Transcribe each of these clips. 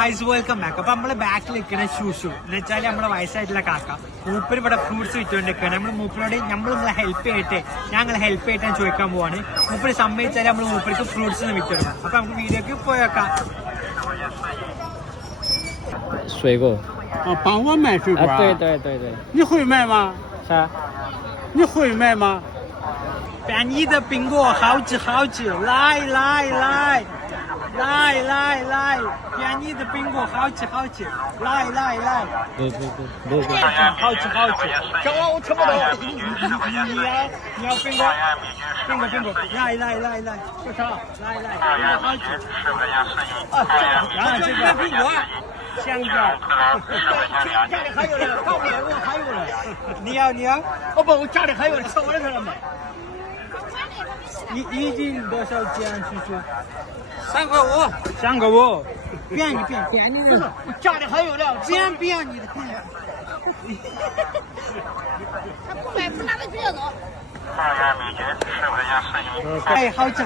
Welcome back. അപ്പൊ നമ്മള് ബാക്കിൽ നിൽക്കുന്ന ഷൂഷു എന്ന് വെച്ചാൽ നമ്മളെ വയസ്സായിട്ടുള്ള കാക്ക മൂപ്പര് ഇവിടെ ഫ്രൂട്ട്സ് വിറ്റുകൊണ്ടിരിക്കുകയാണ്. നമ്മൾ മൂപ്പരോട് നിങ്ങളെ ഹെൽപ്പ് ചെയ്യട്ടെ, ഞങ്ങൾ ഹെൽപ്പ് ചെയ്യട്ടെ ചോദിക്കാൻ പോവാണ്. മൂപ്പര് സമ്മതിച്ചാൽ നമ്മൾ മൂപ്പർക്ക് ഫ്രൂട്ട്സ് വിറ്റുകൊടുക്കാം. അപ്പൊ നമുക്ക് വീഡിയോക്ക് പോയേക്കാം. 水果帮我卖水果啊？对，你会卖吗？啥？你会卖吗？便宜的苹果好几，来，便宜的苹果好几，来，对，好几，这我吃不懂。你要苹果，来，多少？来，好几。这个苹果，香蕉，家里还有呢，告诉我还有呢。你要？哦不，我家里还有呢，上我这了买。一斤多少钱？叔叔？3块5。3块5。便宜的，家里还有呢，便宜的。他不买不拿回去要走。哎，好几，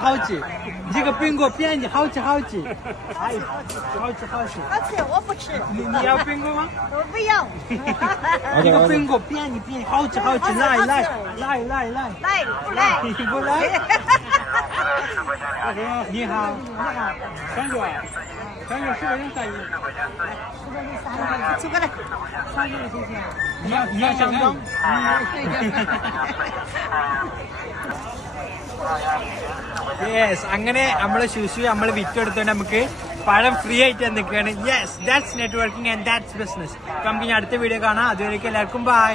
这个苹果便宜，好几。哎，好几。我吃，我不吃。你要苹果吗？我不要。这个苹果便宜，好几，来。不来。你不来？你好，香蕉10块钱3斤。出过来。你要香蕉？Yes, അങ്ങനെ നമ്മള് ശുശു നമ്മള് വിറ്റെടുത്തോണ്ട് നമുക്ക് പഴം ഫ്രീ ആയിട്ട് നിൽക്കുകയാണ്. Yes, that's networking and that's business. നമുക്ക് ഇനി അടുത്ത വീഡിയോ കാണാം. അതുവരേക്കും എല്ലാവർക്കും ബൈ.